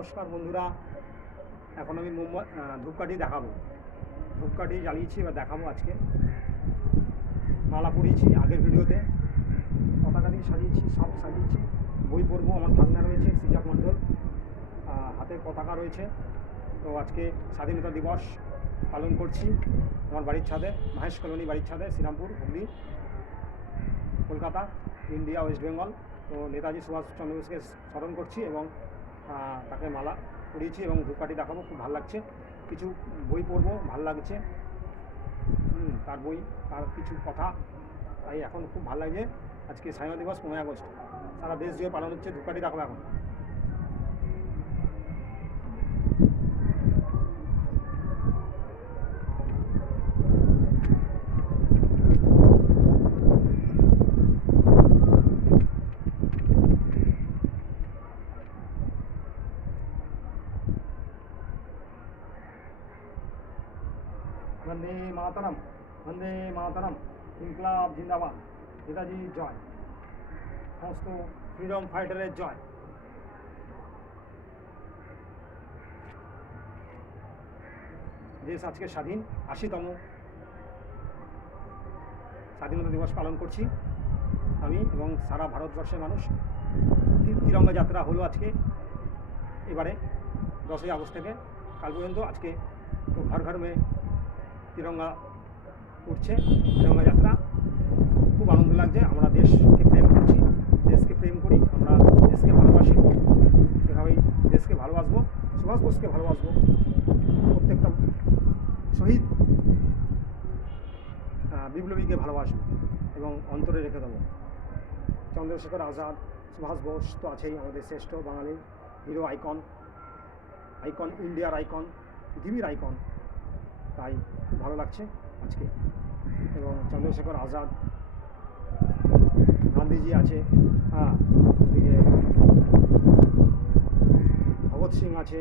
নমস্কার বন্ধুরা, এখন আমি ধূপকাঠি দেখাবো। ধূপকাঠি জ্বালিয়েছি, এবার দেখাবো। আজকে মালা পরিয়েছি, আগের ভিডিওতে পতাকা দিয়ে সাজিয়েছি, সব সাজিয়েছি। বই পড়বো, আমার ভাগনা রয়েছে সৃজক মণ্ডল, হাতে পতাকা রয়েছে। তো আজকে স্বাধীনতা দিবস পালন করছি আমার বাড়ির ছাদে, মহেশ কলোনি বাড়ির ছাদে, শ্রীরামপুর, হুগলি, কলকাতা, ইন্ডিয়া, ওয়েস্ট বেঙ্গল। তো নেতাজি সুভাষচন্দ্র বোসকে স্মরণ করছি এবং তাকে মালা পরিয়েছি এবং ধূপকাঠি দেখাবো। খুব ভালো লাগছে। কিছু বই পড়বো, ভালো লাগছে। তার বই, তার কিছু কথা, তাই এখন খুব ভালো লাগছে। আজকে স্বাধীনতা দিবস 15 আগস্ট সারা দেশ জুড়ে পালন হচ্ছে। ধূপকাঠি দেখাবো এখন। বন্দে মাতরম, বন্দে মাতরম, ইনকলাব জিন্দাবাদ, নেতাজি জয়, সমস্ত ফ্রিডম ফাইটারের জয়। দেশ আজকে স্বাধীন, 80তম স্বাধীনতা দিবস পালন করছি আমি এবং সারা ভারতবর্ষের মানুষ। তিরঙ্গা যাত্রা হলো আজকে, এবারে 10ই আগস্ট থেকে কাল পর্যন্ত। আজকে তো ঘর ঘর মে তিরঙ্গা উঠছে, তিরঙ্গা যাত্রা। খুব আনন্দ লাগছে। আমরা দেশকে প্রেম করছি, দেশকে প্রেম করি, আমরা দেশকে ভালোবাসি। এভাবেই দেশকে ভালোবাসবো, সুভাষ বোসকে ভালোবাসবো, প্রত্যেকটা শহীদ বিপ্লবীকে ভালোবাসবো এবং অন্তরে রেখে দেবো। চন্দ্রশেখর আজাদ, সুভাষ বোস তো আছেই, আমাদের শ্রেষ্ঠ বাঙালির হিরো, আইকন, আইকন, ইন্ডিয়ার আইকন, পৃথিবীর আইকন। তাই খুব ভালো লাগছে আজকে। এবং চন্দ্রশেখর আজাদ, গান্ধীজি আছে, ওদিকে ভগৎ সিং আছে,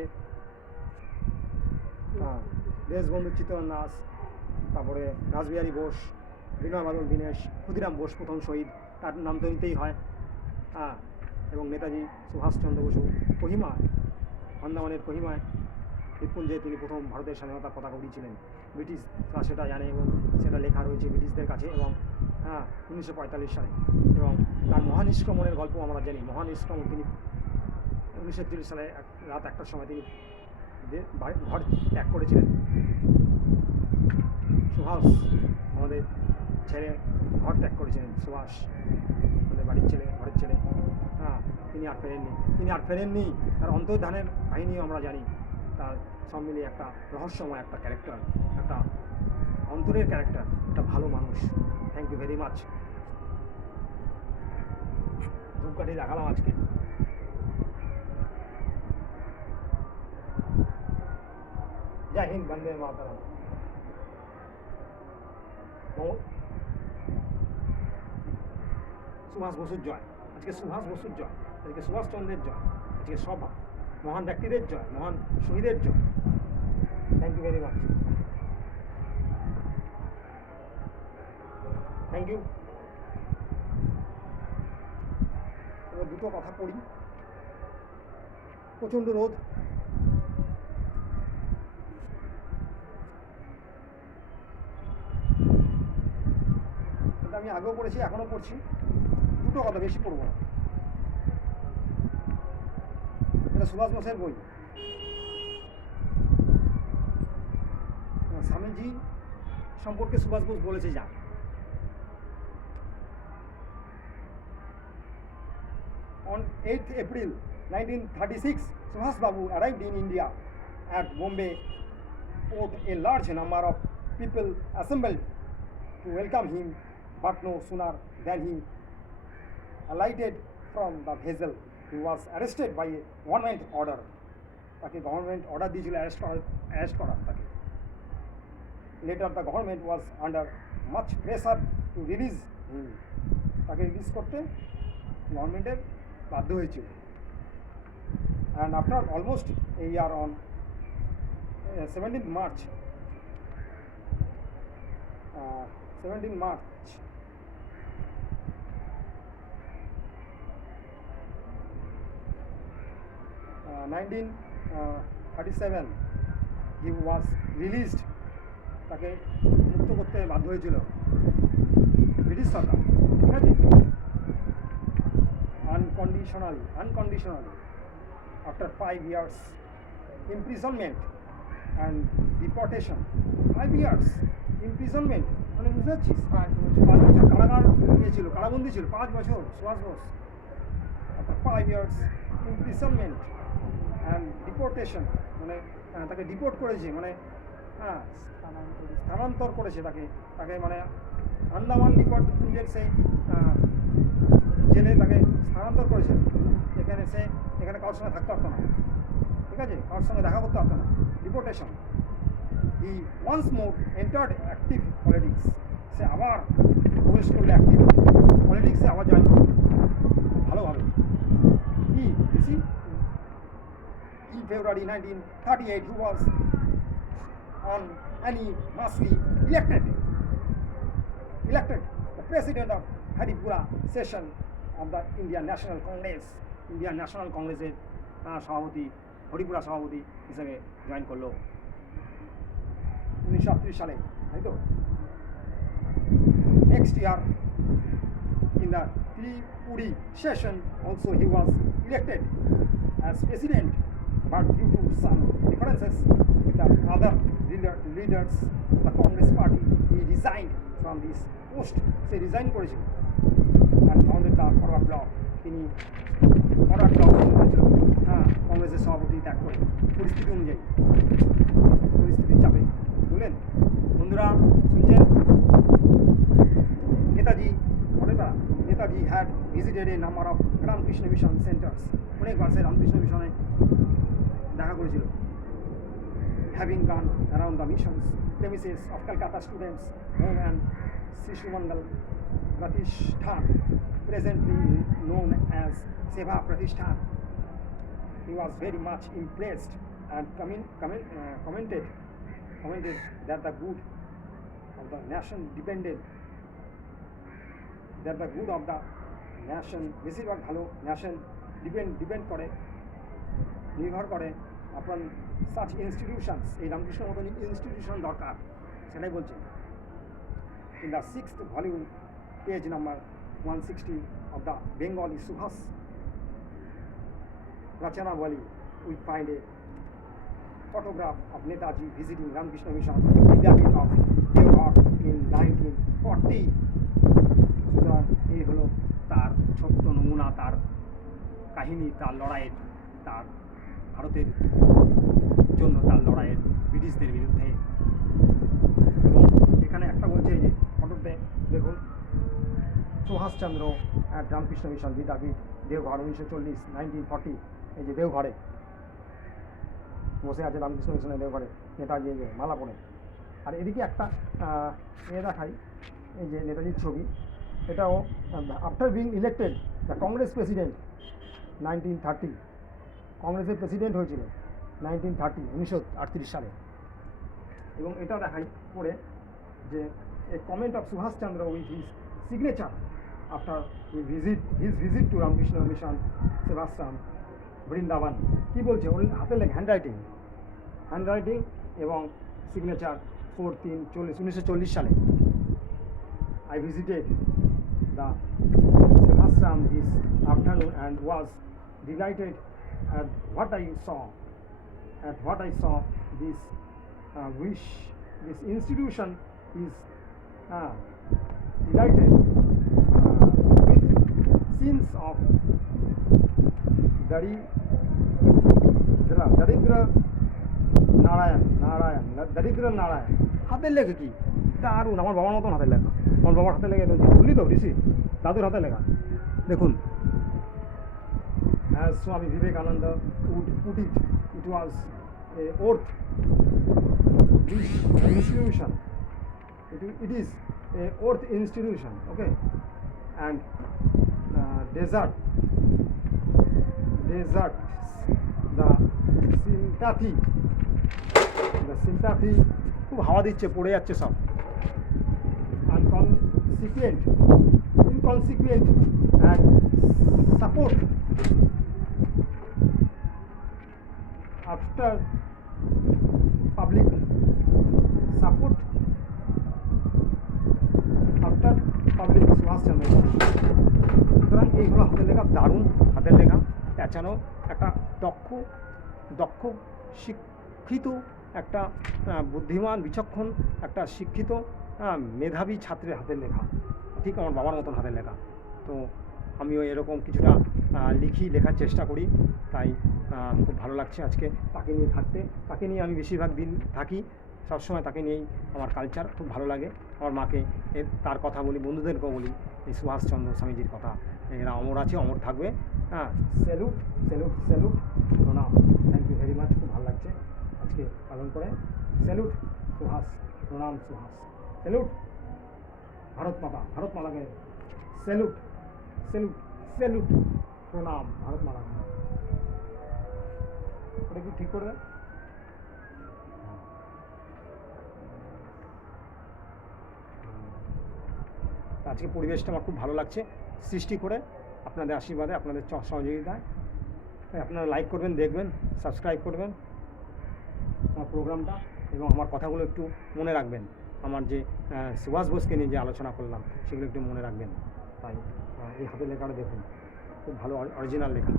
দেশবন্ধু চিত্তরঞ্জন দাস, তারপরে রাসবিহারী বোস, বিনয় বাদল দীনেশ, ক্ষুদিরাম বোস প্রথম শহীদ, তার নাম তো নিতেই হয়। এবং নেতাজি সুভাষচন্দ্র বসু, কোহিমা, আন্দামানের কোহিমায় দ্বীপপুঞ্জে তিনি প্রথম ভারতের স্বাধীনতার পতাকা উড়িয়েছিলেন। ব্রিটিশরা সেটা জানে এবং সেটা লেখা রয়েছে ব্রিটিশদের কাছে। এবং 1945 সালে। এবং তার মহানিষ্ক্রমণের গল্প আমরা জানি। মহানিষ্ক্রমণ, তিনি 1941 সালে রাত 1টার সময় তিনি ঘর ত্যাগ করেছিলেন। সুভাষ আমাদের ছেলে ঘর ত্যাগ করেছিলেন। সুভাষ আমাদের বাড়ির ছেলে, ঘরের ছেলে। তিনি আর ফেরেননি। তার অন্তর্ধানের কাহিনীও আমরা জানি। তার সব মিলিয়ে একটা রহস্যময় একটা ক্যারেক্টার, একটা অন্তরের ক্যারেক্টার, একটা ভালো মানুষ। Thank you very much. ধূপকাঠি দেখালাম আজকে। জয় হিন্দ, বন্দে মাতরম। সুভাষ বসুর জয়। আজকে সুভাষ বসুর জয়, আজকে সুভাষচন্দ্রের জয়, আজকে সব মহান ব্যক্তিদের জয়, মহান শহীদের জয়। Thank you very much. Thank you. এবার দুটো কথা পড়ি। প্রচণ্ড রোদ, আমি আগেও পড়েছি, এখনও পড়ছি। দুটো কথা, বেশি পড়বো না। এটা সুভাষ বোসের বই। স্বামীজি সম্পর্কে সুভাষ বোস বলেছে যা, On 8th April 1936, Subhas Babu arrived in India. At Bombay port, a large number of people assembled to welcome him, but no sooner than he alighted from the vessel, he was arrested by a government order. তাকে government order দিয়েছিল arrest করার তাকে। Later the government was under much pressure to release him. তাকে release করতে গভর্নমেন্টের বাধ্য হয়েছিল। And after almost a year, on 17th March 19 37 he was released, তাকে মুক্ত করতে বাধ্য হয়েছিল ব্রিটিশ সরকার, ঠিক আছে, unconditionally after 5 years imprisonment and deportation. 5 years imprisonment, মানে বুঝতে পারছিস, 5 বছর কারাগার গিয়েছিল, কারাবন্দি ছিল 5 বছর Subhash Bose. after 5 years imprisonment and deportation, মানে তাকে ডিপোর্ট করেছে, মানে স্থানান্তর করেছে তাকে মানে আন্দামান দ্বীপপুঞ্জের সেই জেলে তাকে স্থানান্তর করেছে। এখানে কারোর সঙ্গে থাকতে পারতো না, ঠিক আছে, কারোর সঙ্গে দেখা করতে পারতো না, deportation. He once more entered active politics, সে আবার প্রবেশ করলে অ্যাক্টিভ পলিটিক্সে, আবার জয়েন করলো ভালোভাবে। হি বেশি in February 1938 he was unanimously elected the president of Haripura session of the Indian National Congress. Indian National Congress-এর সভাপতি, হরিপুরা সভাপতি হিসেবে জয়েন করলো 1938 সালে, তাই তো। Next year in the Tripuri session also he was elected as president, but due to some differences with the other leaders of the Congress party he resigned from this post. Say resign করেছিল and founded the Forward Bloc. তিনি forward block করেছিল, কংগ্রেসের সভাপতি ত্যাগ করে পরিস্থিতি অনুযায়ী, পরিস্থিতির চাপে, বুঝলেন বন্ধুরা, শুনছেন। Netaji had visited a number of Ramakrishna Mission centres, অনেকবার সে রামকৃষ্ণ মিশনে দেখা করেছিল। Having gone around the missions premises of Kolkata students home and Shishu Mandal প্রতিষ্ঠান, presently known as Seva Pratishthan. He was very much impressed and commented that the good of the nation বেশিরভাগ ভালো nation depend করে, নির্ভর করে আপন সাচ ইনস্টিটিউশনস, এই রামকৃষ্ণ মতন institution দরকার, সেটাই বলছে। In the 6th volume, page number 160 of the Bengali Subhas Rachanavali, we find a photograph of Netaji visiting Ramakrishna Mission Vidyapith of Deoghar in 1940. সুতরাং এই হলো তার ছোট্ট নমুনা, তার কাহিনী, তার লড়াইয়ের, তার ভারতের জন্য তার লড়াইয়ের ব্রিটিশদের বিরুদ্ধে। এবং এখানে একটা বলছে, এই যে ফটোতে দেখুন, সুভাষচন্দ্র অ্যাট রামকৃষ্ণ মিশন বিদ্যাপীঠ দেওঘর 1940, এই যে দেওঘরে বসে আছে রামকৃষ্ণ মিশনের দেওঘরে নেতাজি মালা পড়ে। আর এদিকে একটা দেখাই, এই যে নেতাজির ছবি, এটাও after being elected the Congress president 1930, কংগ্রেসের প্রেসিডেন্ট হয়েছিল 1938 সালে। এবং এটা দেখাই পড়ে যে a comment of Subhash Chandra with his signature after his visit to Ramakrishna Mission Sevashram Vrindavan. কী বলছে, ওর হাতে লেখা হ্যান্ডরাইটিং এবং সিগনেচার 4/3/1940 সালে। I visited the Sevashram this afternoon and was delighted at what I saw. This institution is delighted with scenes of Daridra Narayan, হাতের লেখা কি দারুণ, আমার বাবার মতন হাতের লেখা, আমার বাবার হাতে লেখা বুঝলি তো ঋষি, দাদুর হাতে লেখা দেখুন। As Swami Vivekananda would put it, it was a oath institution. It is a oath institution, okay, and desert the sympathy খুব হাওয়া দিচ্ছে, পড়ে যাচ্ছে সব, inconsequent and support of after public support, after public Subhash চন্দ্র বসু। সুতরাং এইগুলো হাতের লেখা, দারুণ হাতের লেখা, পেঁচানো একটা দক্ষ শিক্ষিত একটা বুদ্ধিমান বিচক্ষণ একটা শিক্ষিত মেধাবী ছাত্রের হাতের লেখা, ঠিক আমার বাবার মতন হাতের লেখা। তো আমিও এরকম কিছুটা লেখার চেষ্টা করি, তাই খুব ভালো লাগছে আজকে তাকে নিয়ে থাকতে। তাকে নিয়ে আমি বেশিরভাগ দিন থাকি, সবসময় তাকে নিয়েই আমার কালচার খুব ভালো লাগে। আমার মাকে তার কথা বলি, বন্ধুদেরকেও বলি এই সুভাষচন্দ্র স্বামীজির কথা, এরা অমর আছে, অমর থাকবে। স্যালুট স্যালুট স্যালুট, প্রণাম, থ্যাংক ইউ ভেরি মাচ। খুব ভালো লাগছে আজকে পালন করে। স্যালুট সুহাস, প্রণাম সুহাস, স্যালুট ভারত মাতাকে স্যালুট স্যালুট স্যালুট, প্রণাম ভারত মাতাকে। ওটা কি ঠিক করে দেয়? আজকে পরিবেশটা আমার খুব ভালো লাগছে সৃষ্টি করে, আপনাদের আশীর্বাদে, আপনাদের সহযোগিতায়। তাই আপনারা লাইক করবেন, দেখবেন, সাবস্ক্রাইব করবেন আমার প্রোগ্রামটা, এবং আমার কথাগুলো একটু মনে রাখবেন। আমার যে সুভাষ বোসকে নিয়ে যে আলোচনা করলাম সেগুলো একটু মনে রাখবেন। তাই এই হাতের লেখাটা দেখুন, খুব ভালো অরিজিনাল লেখা।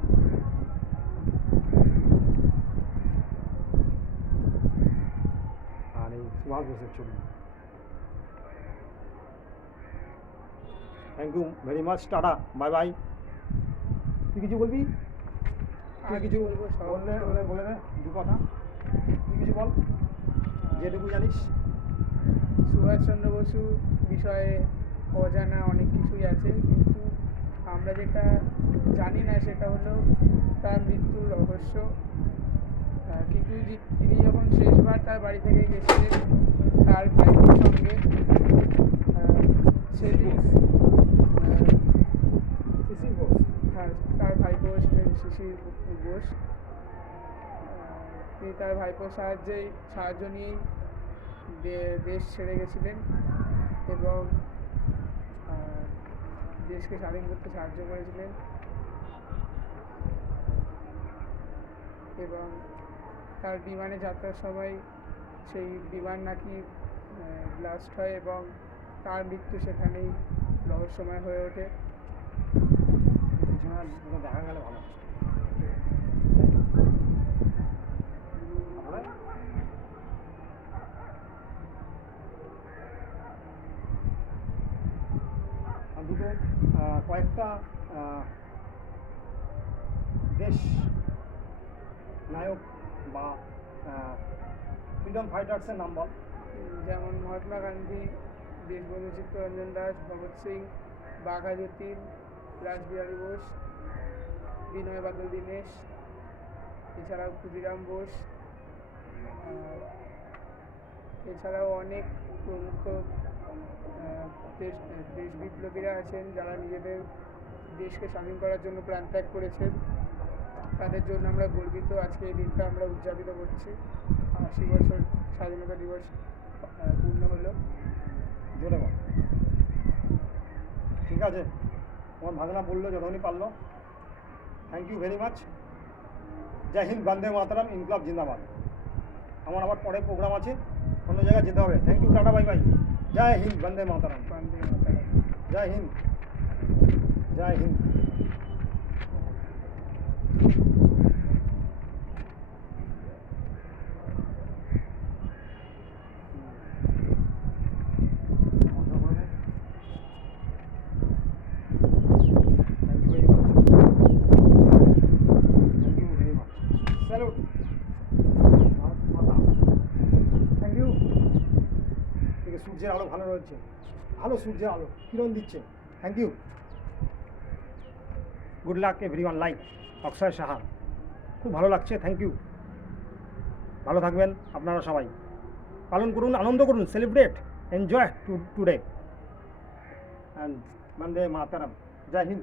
আর এই সুভাষ বোসের ছবি। Thank you very much, tata, bye bye. তুই কিছু বলবি? তুই কিছু বলে দে দু কথা, তুই কিছু বল যেটুকু জানিস। সুভাষচন্দ্র বসু বিষয়ে অজানা অনেক কিছুই আছে, কিন্তু আমরা যেটা জানি না সেটা হলো তার মৃত্যুর রহস্য। কিন্তু তিনি যখন শেষবার তার বাড়ি থেকে গেছিলেন তার ভাইপোর সঙ্গে, সেদিন তার ভাইপো ছিলেন শিশির ঘোষ। তিনি তার ভাইপোর সাহায্য নিয়েই দেশ ছেড়ে গেছিলেন এবং দেশকে স্বাধীন করতে সাহায্য করেছিলেন। এবং তার বিমানে যাত্রার সময় সেই বিমান নাকি ব্লাস্ট হয় এবং তার মৃত্যু সেখানেই রহস্যময় হয়ে ওঠে। দেখা গেলে ভালো। দুটো কয়েকটা দেশ নায়ক বা ফ্রিডম ফাইটার্সের নাম বল। যেমন মহাত্মা গান্ধী, দেশবন্ধু চিত্তরঞ্জন দাস, ভগৎ সিং, বাঘা যতীন, রাসবিহারী বোস, বিনয় বাদল দীনেশ, এছাড়াও ক্ষুদিরাম বোস, এছাড়াও অনেক প্রমুখ দেশ বিপ্লবীরা আছেন যারা নিজেদের দেশকে স্বাধীন করার জন্য প্রাণত্যাগ করেছেন। তাদের জন্য আমরা গর্বিত। আজকে এই দিনটা আমরা উদযাপিত করছি। 80 বছর স্বাধীনতা দিবস পূর্ণ হলো। জোরে বল। ঠিক আছে, আমার ভাগনা বললো যতক্ষণই পারলো। Thank you very much. জয় হিন্দ, বন্দে মাতরম, ইনকলাব জিন্দাবাদ। আমার আবার পরে প্রোগ্রাম আছে, অন্য জায়গায় যেতে হবে। Thank you, tata, bye bye. জয় হিন্দ, বন্দে মাতরম। বন্দে মাতরম। জয় হিন্দ, জয় হিন্দ। সূর্যের আলো ভালো রয়েছে, ভালো সূর্যের আলো কিরণ দিচ্ছে। Thank you, good luck everyone. Like Akshay Saha, খুব ভালো লাগছে। থ্যাংক ইউ, ভালো থাকবেন আপনারা সবাই। পালন করুন, আনন্দ করুন, celebrate, enjoy today. And Vande মাতরম। জয় হিন্দ।